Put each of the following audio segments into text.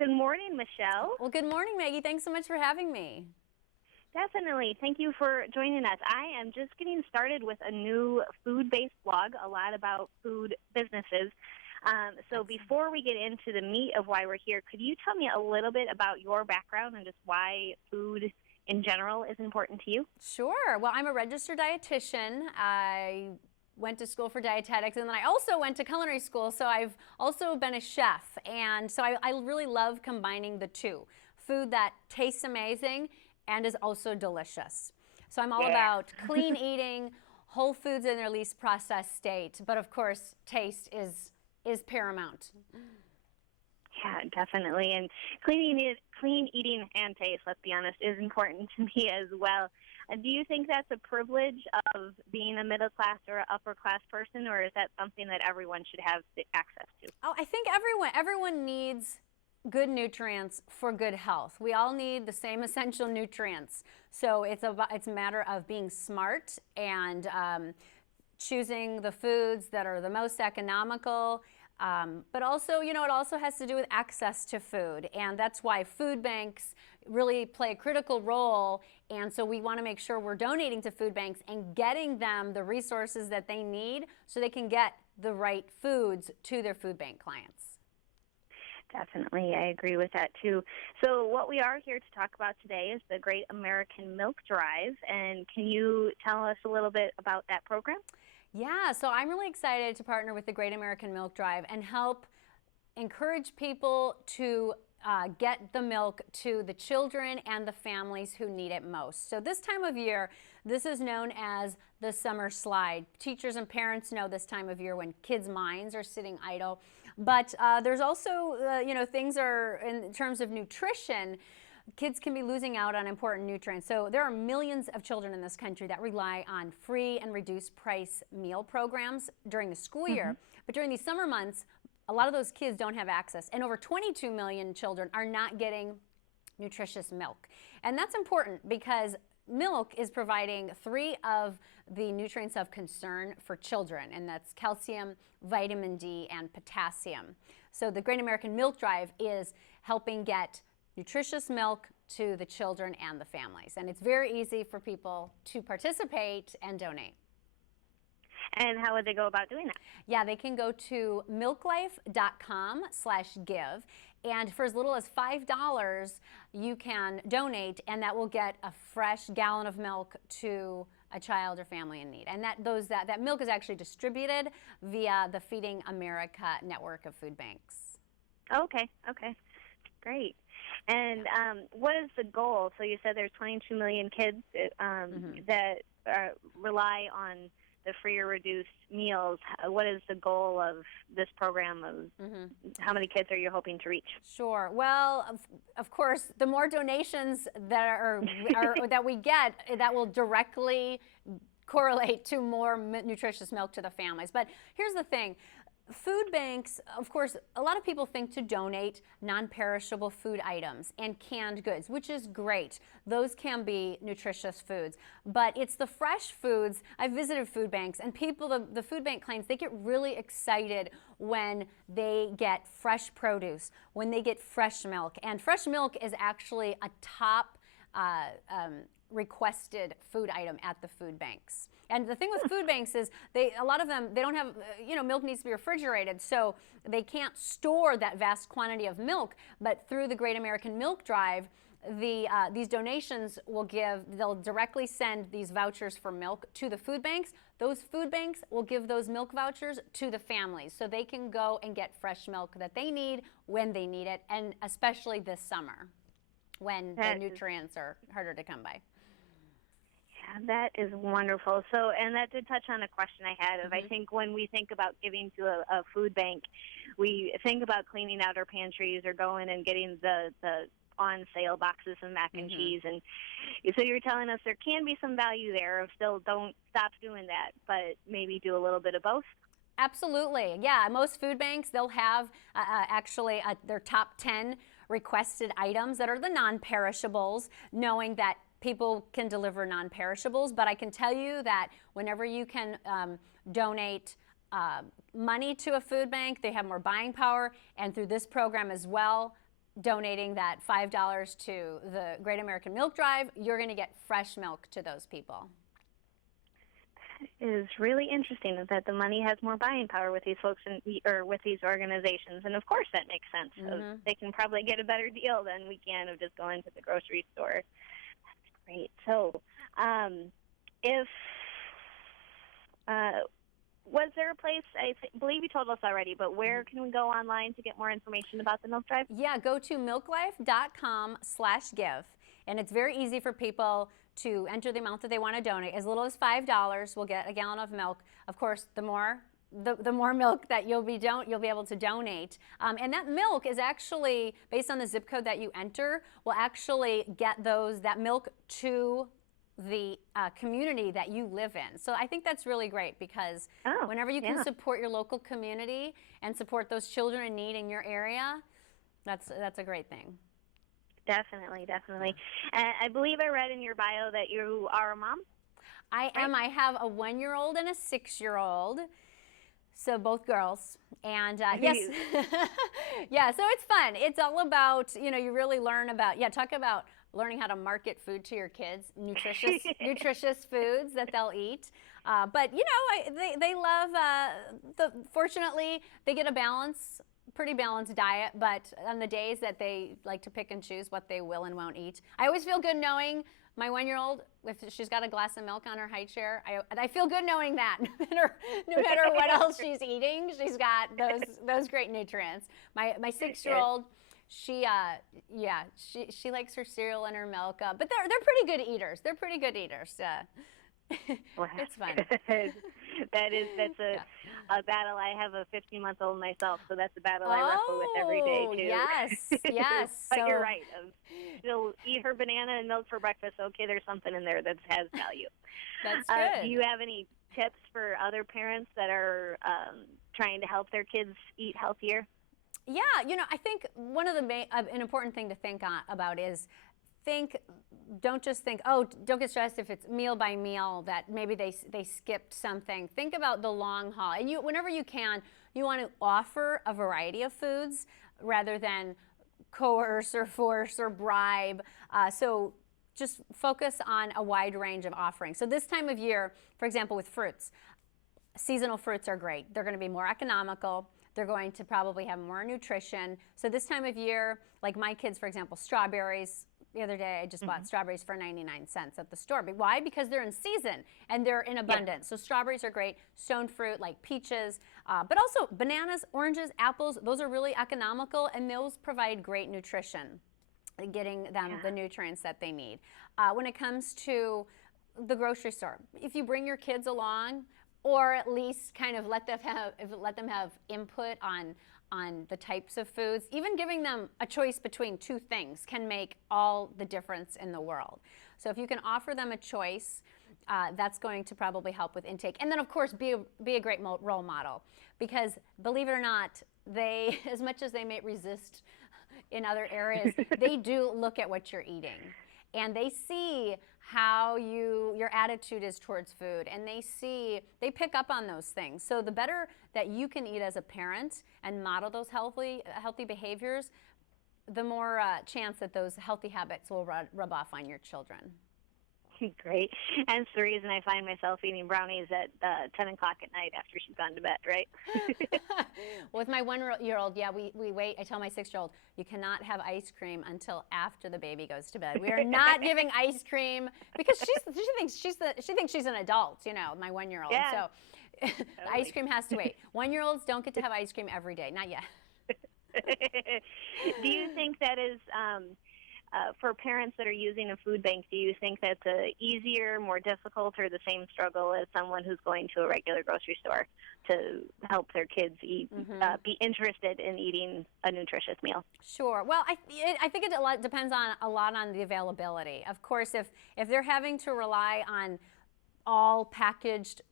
Good morning, Michelle. Well, good morning, Maggie. Thanks so much for having me. Definitely. Thank you for joining us. I am just getting started with a new food-based blog, a lot about food businesses. So before we get into the meat of why we're here, could you tell me a little bit about your background and just why food in general is important to you? Sure. Well, I'm a registered dietitian. I went to school for dietetics, and then I also went to culinary school, so I've also been a chef. And so I really love combining the two. Food that tastes amazing and is also delicious. So I'm all about clean eating, whole foods in their least processed state, but of course, taste is paramount. Yeah, definitely. And clean eating and taste, let's be honest, is important to me as well. Do you think that's a privilege of being a middle class or upper class person, or is that something that everyone should have access to? Oh, I think everyone needs good nutrients for good health. We all need the same essential nutrients. So it's a matter of being smart and choosing the foods that are the most economical. But also, it also has to do with access to food. And that's why food banks really play a critical role. And so we want to make sure we're donating to food banks and getting them the resources that they need so they can get the right foods to their food bank clients. Definitely. I agree with that, too. So what we are here to talk about today is the Great American Milk Drive. And can you tell us a little bit about that program? Yeah, so I'm really excited to partner with the Great American Milk Drive and help encourage people to get the milk to the children and the families who need it most. So this time of year, this is known as the summer slide. Teachers and parents know this time of year when kids' minds are sitting idle. But there's also, things are in terms of nutrition. Kids can be losing out on important nutrients. So there are millions of children in this country that rely on free and reduced price meal programs during the school year. But during these summer months, a lot of those kids don't have access. And over 22 million children are not getting nutritious milk. And that's important because milk is providing 3 of the nutrients of concern for children, and that's calcium, vitamin D, and potassium. So the Great American Milk Drive is helping get nutritious milk to the children and the families. And it's very easy for people to participate and donate. And how would they go about doing that? Yeah, they can go to milklife.com/give. And for as little as $5, you can donate, and that will get a fresh gallon of milk to a child or family in need. And that milk is actually distributed via the Feeding America network of food banks. Okay. Great. And what is the goal? So you said there's 22 million kids that rely on the free or reduced meals. What is the goal of this program? Of how many kids are you hoping to reach? Sure. Well, of course, the more donations that are that we get, that will directly correlate to more nutritious milk to the families. But here's the thing. Food banks, of course, a lot of people think to donate non-perishable food items and canned goods, which is great. Those can be nutritious foods. But it's the fresh foods. I've visited food banks, and people, the food bank clients, they get really excited when they get fresh produce, when they get fresh milk. And fresh milk is actually a top requested food item at the food banks. And the thing with food banks is a lot of them, they don't have, milk needs to be refrigerated, so they can't store that vast quantity of milk. But through the Great American Milk Drive, these donations they'll directly send these vouchers for milk to the food banks. Those food banks will give those milk vouchers to the families so they can go and get fresh milk that they need when they need it, and especially this summer when the nutrients are harder to come by. Yeah, that is wonderful. So, and that did touch on a question I had of, I think when we think about giving to a food bank, we think about cleaning out our pantries or going and getting the on sale boxes of mac and cheese. And so you're telling us there can be some value there. Still, don't stop doing that, but maybe do a little bit of both. Absolutely. Yeah, most food banks, they'll have actually their top 10 requested items that are the non-perishables, knowing that people can deliver non-perishables. But I can tell you that whenever you can donate money to a food bank, they have more buying power. And through this program as well, donating that $5 to the Great American Milk Drive, you're going to get fresh milk to those people. It is really interesting that the money has more buying power with these folks or with these organizations, and of course that makes sense. So they can probably get a better deal than we can of just going to the grocery store. That's great. So, if was there a place, I believe you told us already, but where can we go online to get more information about the Milk Drive? Yeah, go to milklife.com/give. And it's very easy for people to enter the amount that they want to donate. As little as $5 will get a gallon of milk. Of course, the more milk that you'll be able to donate. And that milk is actually, based on the zip code that you enter, will actually get that milk to the community that you live in. So I think that's really great, because whenever you can support your local community and support those children in need in your area, that's a great thing. Definitely. I believe I read in your bio that you are a mom. I am. I have a 1-year-old and a 6-year-old. So both girls. And yes, yeah, so it's fun. It's all about, you really learn about, talk about learning how to market food to your kids, nutritious foods that they'll eat. But, they love, fortunately, they get a pretty balanced diet, but on the days that they like to pick and choose what they will and won't eat. I always feel good knowing my 1-year-old, if she's got a glass of milk on her high chair, I feel good knowing that no matter what else she's eating, she's got those great nutrients. My 6-year-old, she likes her cereal and her milk, but they're pretty good eaters. It's fun. That's a battle. I have a 15-month-old myself, so that's a battle I wrestle with every day too. Yes. But you're right. She'll eat her banana and milk for breakfast. Okay, there's something in there that has value. That's good. Do you have any tips for other parents that are trying to help their kids eat healthier? Yeah, I think one of the an important thing to think about is don't just think, don't get stressed if it's meal by meal that maybe they skipped something. Think about the long haul. And whenever you can, you want to offer a variety of foods rather than coerce or force or bribe. So just focus on a wide range of offerings. So this time of year, for example, with fruits, seasonal fruits are great. They're going to be more economical. They're going to probably have more nutrition. So this time of year, like my kids, for example, strawberries. The other day, I just bought strawberries for 99 cents at the store. But why? Because they're in season and they're in abundance. So strawberries are great. Stone fruit like peaches, but also bananas, oranges, apples. Those are really economical, and those provide great nutrition, getting them the nutrients that they need. When it comes to the grocery store, if you bring your kids along, or at least kind of let them have input on the types of foods, even giving them a choice between two things can make all the difference in the world. So if you can offer them a choice, that's going to probably help with intake. And then, of course, be a great role model, because believe it or not, they, as much as they may resist in other areas, they do look at what you're eating. And they see how your attitude is towards food, and they pick up on those things. So the better that you can eat as a parent and model those healthy behaviors, the more chance that those healthy habits will rub off on your children. Great. And it's the reason I find myself eating brownies at 10 o'clock at night after she's gone to bed, right? With my 1-year-old, we wait. I tell my 6-year-old, you cannot have ice cream until after the baby goes to bed. We are not giving ice cream, because she thinks she's an adult, my 1-year-old. Yeah. So the ice cream has to wait. 1-year-olds don't get to have ice cream every day. Not yet. Do you think that is... for parents that are using a food bank, do you think that's easier, more difficult, or the same struggle as someone who's going to a regular grocery store to help their kids eat, be interested in eating a nutritious meal? Sure. Well, I think it depends a lot on the availability. Of course, if they're having to rely on all packaged,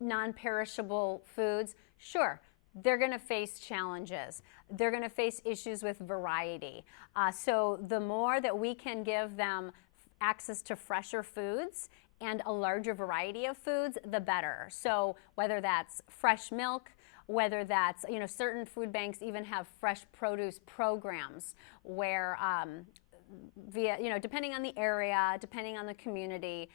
non-perishable foods, sure, they're going to face challenges. They're going to face issues with variety. So the more that we can give them access to fresher foods and a larger variety of foods, the better. So whether that's fresh milk, whether that's, certain food banks even have fresh produce programs where via, depending on the area, depending on the community.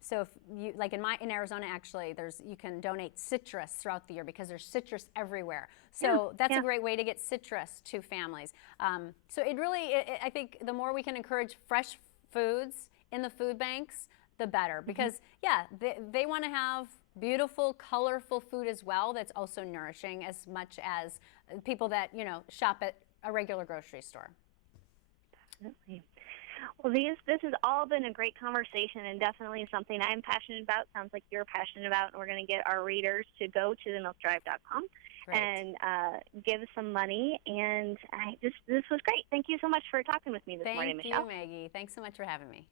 So if you, like in Arizona, actually, you can donate citrus throughout the year because there's citrus everywhere. So that's a great way to get citrus to families. So I think the more we can encourage fresh foods in the food banks, the better. Because they want to have beautiful, colorful food as well that's also nourishing, as much as people that, shop at a regular grocery store. Definitely. Well, this has all been a great conversation and definitely something I'm passionate about. Sounds like you're passionate about, and we're going to get our readers to go to themilkdrive.com and give some money. And this was great. Thank you so much for talking with me this morning, Michelle. Thank you, Maggie. Thanks so much for having me.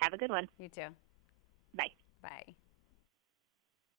Have a good one. You too. Bye. Bye.